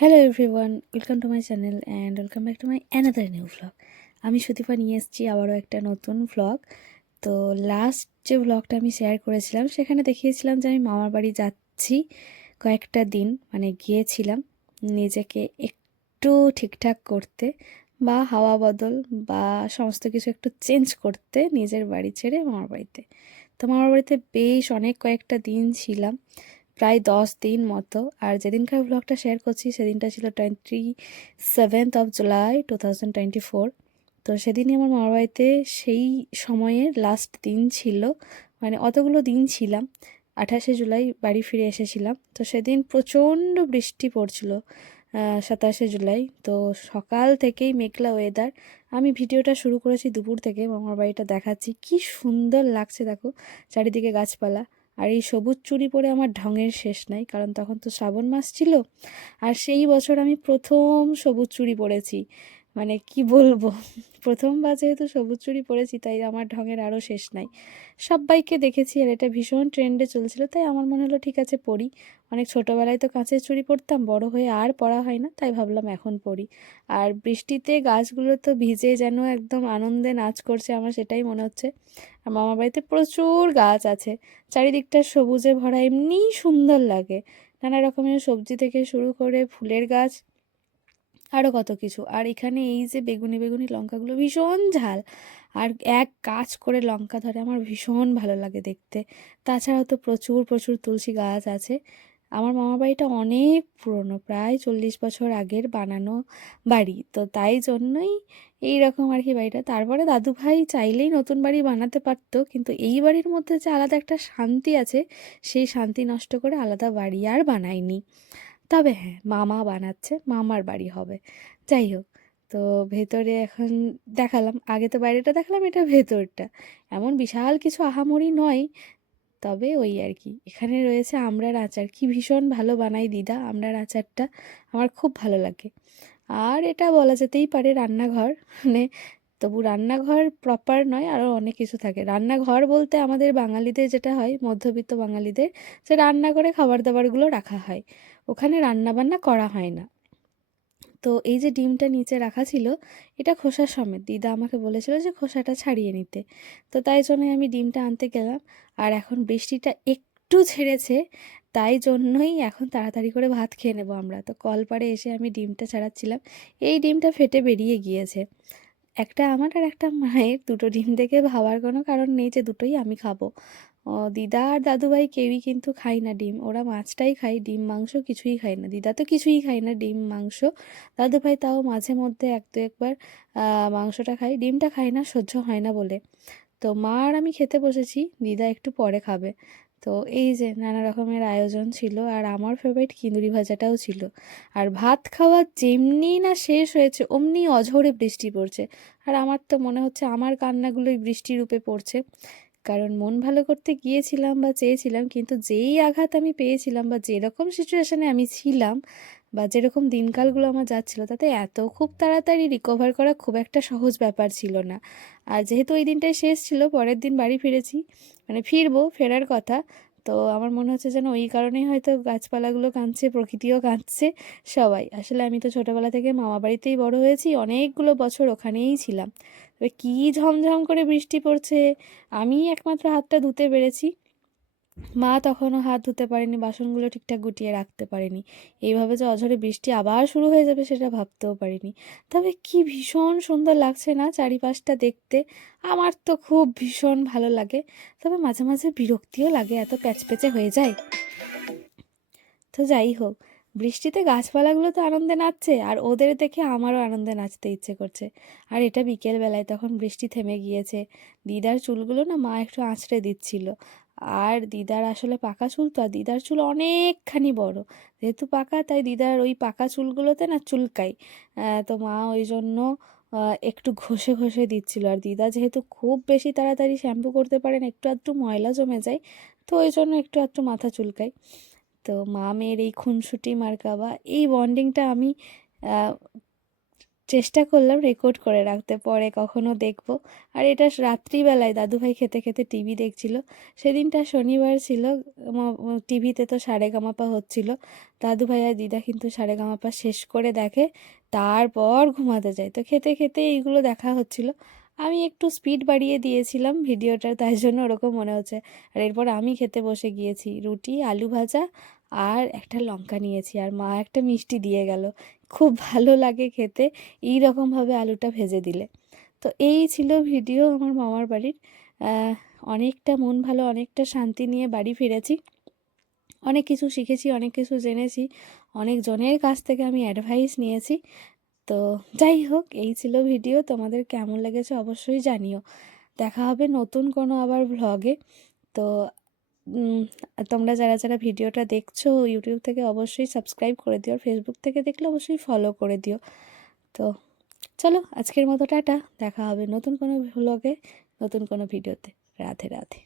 Hello everyone, welcome to my channel and welcome back to my another new vlog. আমি সুদীপা নিয়ে এসেছি আবারও একটা নতুন ভ্লগ। তো লাস্ট যে ভ্লগটা আমি শেয়ার করেছিলাম সেখানে দেখিয়েছিলাম যে আমি মামার বাড়ি যাচ্ছি কয়েকটা দিন, মানে গিয়েছিলাম নিজেকে একটু ঠিকঠাক করতে বা হাওয়া বদল বা সমস্ত কিছু একটু চেঞ্জ করতে নিজের বাড়ি ছেড়ে মামার বাড়িতে। তো মামার বাড়িতে বেশ অনেক কয়েকটা দিন ছিলাম, প্রায় 10 দিন মতো। আর যেদিনকার ব্লগটা শেয়ার করছি সেদিনটা ছিল 27th of July 2024। তো সেদিনই আমার মামার বাড়িতে সেই সময়ের লাস্ট দিন ছিল, মানে অতগুলো দিন ছিলাম। 28শে জুলাই বাড়ি ফিরে এসেছিলাম। তো সেদিন প্রচণ্ড বৃষ্টি পড়ছিল। 27শে জুলাই তো সকাল থেকেই মেঘলা ওয়েদার। আমি ভিডিওটা শুরু করেছি দুপুর থেকে, মামার বাড়িটা দেখাচ্ছি, কি সুন্দর লাগছে দেখো, চারিদিকে গাছপালা। আর এই সবুজ চুড়ি পরে আমার ঢঙের শেষ নাই, কারণ তখন তো শ্রাবণ মাস ছিল। আর সেই বছর আমি প্রথম সবুজ চুড়ি পরেছি, মানে কি বলবো, প্রথমবার যেহেতু সবুজ চুড়ি পরেছি তাই আমার ঢঙের আরও শেষ নাই। সবাইকে দেখেছি আর এটা ভীষণ ট্রেন্ডে চলছিল, তাই আমার মনে হলো ঠিক আছে পরি। অনেক ছোটোবেলায় তো কাঁচের চুড়ি পরতাম, বড় হয়ে আর পরা হয় না, তাই ভাবলাম এখন পরি। আর বৃষ্টিতে গাছগুলো তো ভিজে যেন একদম আনন্দে নাচ করছে, আমার সেটাই মনে হচ্ছে। আর মামার বাড়িতে প্রচুর গাছ আছে, চারিদিকটা সবুজে ভরা, এমনিই সুন্দর লাগে। নানা রকমের সবজি থেকে শুরু করে ফুলের গাছ, আরও কত কিছু। আর এখানে এই যে বেগুনি বেগুনি লঙ্কাগুলো ভীষণ ঝাল, আর এক গাছ করে লঙ্কা ধরে, আমার ভীষণ ভালো লাগে দেখতে। তাছাড়াও তো প্রচুর প্রচুর তুলসী গাছ আছে। আমার মামার বাড়িটা অনেক পুরনো, প্রায় 40 বছর আগের বানানো বাড়ি, তো তাই জন্যই এই রকম আর কি বাড়িটা। তারপরে দাদু ভাই চাইলেই নতুন বাড়ি বানাতে পারতো, কিন্তু এই বাড়ির মধ্যে যে আলাদা একটা শান্তি আছে, সেই শান্তি নষ্ট করে আলাদা বাড়ি আর বানায়নি। তবে হ্যাঁ, মামা বানাচ্ছে, মামার বাড়ি হবে। যাই হোক, তো ভেতরে এখন দেখালাম, আগে তো বাইরেটা দেখালাম, এটা ভেতরটা। এমন বিশাল কিছু আহামরি নয়, তবে ওই আর কি। এখানে রয়েছে আমড়ার আচার, কি ভীষণ ভালো বানাই দিদা আমড়ার আচারটা, আমার খুব ভালো লাগে। আর এটা বলা যেতেই পারে রান্নাঘর, মানে তবু রান্নাঘর প্রপার নয়, আরও অনেক কিছু থাকে। রান্নাঘর বলতে আমাদের বাঙালিদের যেটা হয়, মধ্যবিত্ত বাঙালিদের, যে রান্না করে খাবার দাবারগুলো রাখা হয়, ওখানে রান্না বান্না করা হয় না। তো এই যে ডিমটা নিচে রাখা ছিল, এটা খোসা সমেত, দিদা আমাকে বলেছিল যে খোসাটা ছাড়িয়ে নিতে। তো তাই জন্যই আমি ডিমটা আনতে গেলাম। আর এখন বৃষ্টিটা একটু ছেড়েছে, তাই জন্যই এখন তাড়াতাড়ি করে ভাত খেয়ে নেবো আমরা। তো কলপাড়ে এসে আমি ডিমটা ছাড়াচ্ছিলাম, এই ডিমটা ফেটে বেরিয়ে গিয়েছে। একটা আমার আর একটা মায়ের, দুটো ডিম দেখে ভাবার কোনো কারণ নেই যে দুটোই আমি খাবো। দিদা আর দাদুভাই কেউই কিন্তু খায় না ডিম, ওরা মাছটাই খায়, ডিম মাংস কিছুই খায় না। দিদা তো কিছুই খায় না ডিম মাংস, দাদুভাই তাও মাঝে মধ্যে এক দু একবার মাংসটা খায়, ডিমটা খায় না, সহ্য হয় না বলে। তো মা আর আমি খেতে বসেছি, দিদা একটু পরে খাবে। তো এই যে নানা রকমের আয়োজন ছিল, আর আমার ফেভারিট কিঁদুরি ভাজাটাও ছিল। আর ভাত খাওয়া যেমনি না শেষ হয়েছে অমনি অঝোরে বৃষ্টি পড়ছে। আর আমার তো মনে হচ্ছে আমার কান্নাগুলোই বৃষ্টি রূপে পড়ছে, কারণ মন ভালো করতে গিয়েছিলাম বা চেয়েছিলাম, কিন্তু যেই আঘাত আমি পেয়েছিলাম বা যেরকম সিচুয়েশানে আমি ছিলাম বা যেরকম দিনকালগুলো আমার যাচ্ছিলো, তাতে এত খুব তাড়াতাড়ি রিকভার করা খুব একটা সহজ ব্যাপার ছিল না। আর যেহেতু ওই দিনটাই শেষ ছিল, পরের দিন বাড়ি ফিরেছি, মানে ফিরবো, ফেরার কথা। তো আমার মনে হচ্ছে যেন ওই কারণেই হয়তো গাছপালাগুলো কাঁদছে, প্রকৃতিও কাঁদছে, সবাই। আসলে আমি তো ছোটোবেলা থেকে মামা বাড়িতেই বড় হয়েছি, অনেকগুলো বছর ওখানেই ছিলাম। তবে কী ঝমঝম করে বৃষ্টি পড়ছে, আমি একমাত্র হাতটা ধুতে পেরেছি, মা তখনও হাত ধুতে পারেনি, বাসনগুলো ঠিকঠাক গুটিয়ে রাখতে পারেনি। এইভাবে যে অঝরে বৃষ্টি আবার শুরু হয়ে যাবে সেটা ভাবতেও পারিনি। তবে কি ভীষণ সুন্দর লাগছে না চারিপাশটা দেখতে, আমার তো খুব ভীষণ ভালো লাগে। তবে মাঝে মাঝে বিরক্তিও লাগে, এত প্যাচপ্যাচে হয়ে যায়। তো যাই হোক, বৃষ্টিতে গাছপালাগুলো তো আনন্দে নাচছে, আর ওদের দেখে আমারও আনন্দে নাচতে ইচ্ছে করছে। আর এটা বিকেলবেলায়, তখন বৃষ্টি থেমে গিয়েছে। দিদার চুলগুলো না মা একটু আঁচড়ে দিচ্ছিল। আর দিদার আসলে পাকা চুল তো, আর দিদার চুল অনেকখানি বড়, যেহেতু পাকা তাই দিদার ওই পাকা চুলগুলোতে না চুলকাই। তো মা ওই জন্য একটু ঘষে ঘষে দিচ্ছিল। আর দিদা যেহেতু খুব বেশি তাড়াতাড়ি শ্যাম্পু করতে পারেন, একটু আধটু ময়লা জমে যায়, তো ওই জন্য একটু আধটু মাথা চুলকায়। তো মা মেয়ের এই খুনসুটি মার্কা বা এই বন্ডিংটা আমি চেষ্টা করলাম রেকর্ড করে রাখতে, পরে কখনো দেখবো। আর এটা রাত্রিবেলায় দাদুভাই খেতে খেতে টিভি দেখছিল। সেদিনটা শনিবার ছিল, টিভিতে তো সারেগামাপা হচ্ছিল। দাদুভাই আর দিদা কিন্তু সারেগামাপা শেষ করে দেখে, তারপর ঘুমাতে যায়। তো খেতে খেতে এইগুলো দেখা হচ্ছিল। আমি একটু স্পিড বাড়িয়ে দিয়েছিলাম ভিডিওটা, তাই জন্য ওরকম মনে হচ্ছে। আর এরপর আমি খেতে বসে গিয়েছি, রুটি, আলু ভাজা আর একটা লঙ্কা নিয়েছি, আর মা একটা মিষ্টি দিয়ে গেল। খুব ভালো লাগে খেতে এই রকমভাবে আলুটা ভেজে দিলে। তো এই ছিল ভিডিও আমার মামার বাড়ির। আহ, অনেকটা মন ভালো, অনেকটা শান্তি নিয়ে বাড়ি ফিরেছি। অনেক কিছু শিখেছি, অনেক কিছু জেনেছি, অনেকজনের কাছ থেকে আমি অ্যাডভাইস নিয়েছি। তো যাই হোক, এই ছিল ভিডিও। তোমাদের কেমন লেগেছে অবশ্যই জানিও। দেখা হবে নতুন কোনো আবার ভ্লগে। তো উম, তোমরা যারা যারা ভিডিওটা দেখছো ইউটিউব থেকে অবশ্যই সাবস্ক্রাইব করে দিও, আর ফেসবুক থেকে দেখলে অবশ্যই ফলো করে দিও। তো চলো আজকের মতো টাটা, দেখা হবে নতুন কোনো ভ্লগে, নতুন কোনো ভিডিওতে। রাধে রাধে।